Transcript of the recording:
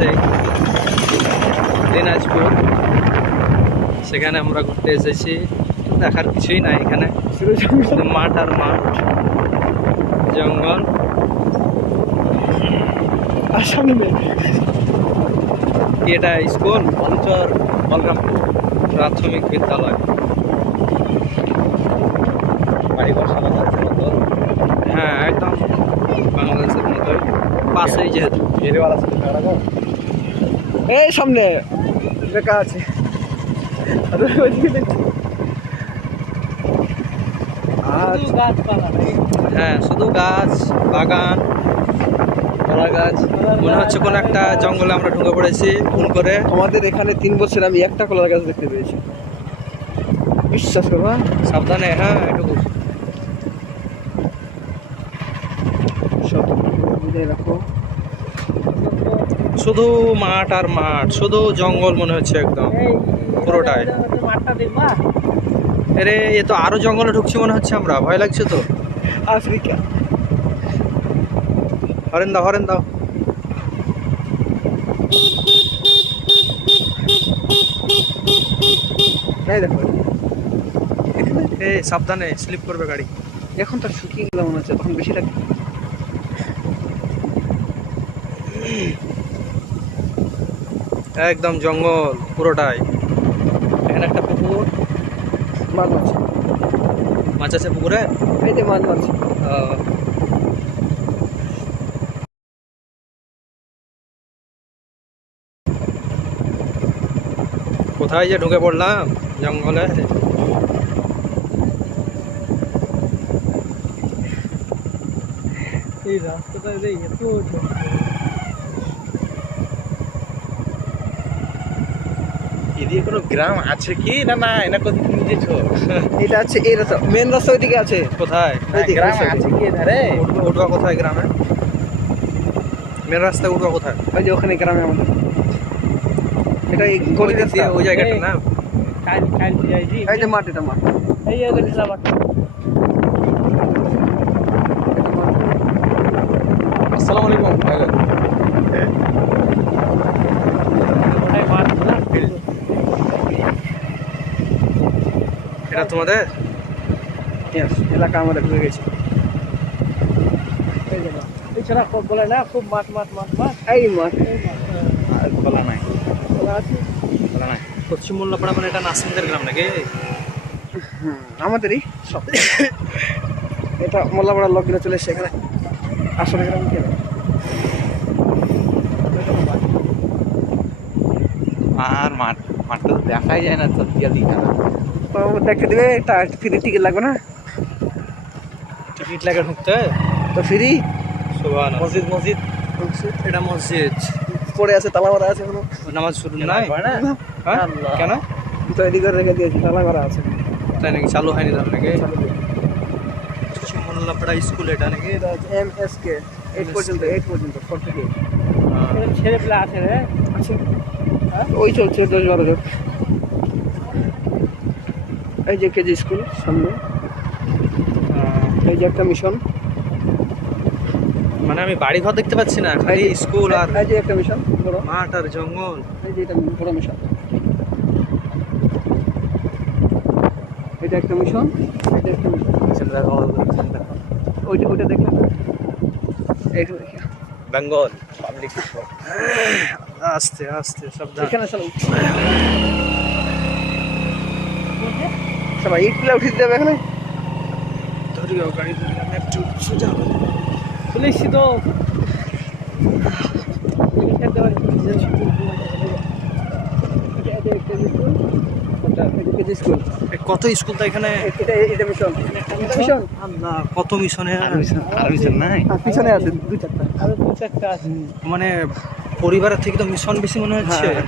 সেই দিনাজপুর। সেখানে আমরা ঘুরতে এসেছি। দেখার কিছুই নাই এখানে। শুধু মাঠ আর মাঠ। জঙ্গল। এটা স্কুল অঞ্চল বলরামপুর প্রাথমিক বিদ্যালয়। বাড়িঘর আছে মতো। হ্যাঁ একদম বাংলাদেশের মতোই। পাশেই যেহেতু। এই সামনে। লেখা আছে। হ্যাঁ শুধু গাছ বাগান। কলা গাছ মনে হচ্ছে কোন একটা জঙ্গলে আমরা ঢুকে পড়েছি ভুল করে। আমাদের এখানে তিন বছর আমি একটা কলার গাছ দেখতে পেয়েছি। বিশ্বাস করবা সাবধানে হ্যাঁ এটুকু। সব রাখো। শুধু মাঠ আর মাঠ শুধু জঙ্গল মনে হচ্ছে একদম পুরোটাই। আরে এ তো আরও জঙ্গলে ঢুকছি মনে হচ্ছে আমরা ভয় লাগছে তো। আফ্রিকা হরেন দাও হরেন দাও। দেখো। এই সাবধানে স্লিপ করবে গাড়ি। এখন তো শুকিয়ে গেলে মনে হচ্ছে তখন বেশি লাগে একদম জঙ্গল পুরোটাই। এখানে একটা পুকুর। মাছ মারছে মাছ আছে পুকুরে? এই যে মাছ মারছে আহ, কোথায় যে ঢুকে পড়লাম? জঙ্গলে। এই রাস্তাটা রে এত এদিকে কোনো গ্রাম আছে কি? না না এটা কোথায় নিজেছ এটা আছে এই রাস্তা মেন রাস্তা ওইদিকে আছে। কোথায়? এইদিকে, গ্রাম। আছে কি এধারে? উঠবা কোথায় গ্রামে? মেন রাস্তায় উঠবা কোথায়? ওই যে ওখানে গ্রামে আমাদের। এটা এই ওই জায়গাটা না? কাল কাল যাইছি এই যে মাঠ এটা মাঠ। এই যে মাঠ। এটা তোমাদের? এলাকা আমাদের ঢুকে গেছে। এছাড়া খুব বলে না খুব মাঠ মাঠ মাঠ মাঠ। এই মাঠ। আর খোলা নাই। খোলা আছে? খোলা নাই। পশ্চিম মোল্লাপাড়া মানে এটা নাসিমদের গ্রাম নাকি? আমাদেরই সব। এটা মোল্লাপাড়ার চলে এখানে। আসলে গ্রাম কে? আর মাঠ মাঠটা তো দেখাই যায় না সত্যি দিঘা দেখতে দিবে ফ্রি টিকিট লাগবে না। টিকিট লাগে ঢুকতে? তো ফ্রি মসজিদ মসজিদ? এটা মসজিদ। পড়ে আছে তালা মারা আছে এখনও। নামাজ শুরু নাই? হয়? হ্যাঁ? কেন? তৈরি করে রেখে দিয়েছি তালা মারা আছে। তাই নাকি চালু হয়নি তার নাকি? স্কুল এটা নাকি? এম এস কে এইট পর্যন্ত এইট পর্যন্ত ফোর থেকে ছেলে পেলে আছে রে? আছে। ওই চলছে দশ বারো জন। এই যে কেজি স্কুল সামনে। এই যে একটা মিশন। মানে আমি বাড়ি ঘর দেখতে পাচ্ছি না খালি স্কুল আর এই যে একটা মিশন বড়। মাঠ আর জঙ্গল। এই যে এটা বড় মিশন। এটা একটা মিশন এটা একটা মিশন। ওইটা ওইটা দেখলাম। এইটা বেঙ্গল পাবলিক আস্তে আস্তে সাবধান। এখানে চলো। সবাই ইট প্লে উঠিয়ে দেবে এখানে। ধরিও গাড়ি আমি একটু সোজা হব। চলেছি তো। স্কুল। কত স্কুল তো এখানে? কত মিশনে? আর মিশন নাই? পিছনে আছে দুই চারটা। আরও দুই চারটা আছে। মানে পরিবারের থেকে তো মিশন বেশি মনে হচ্ছে। হ্যাঁ।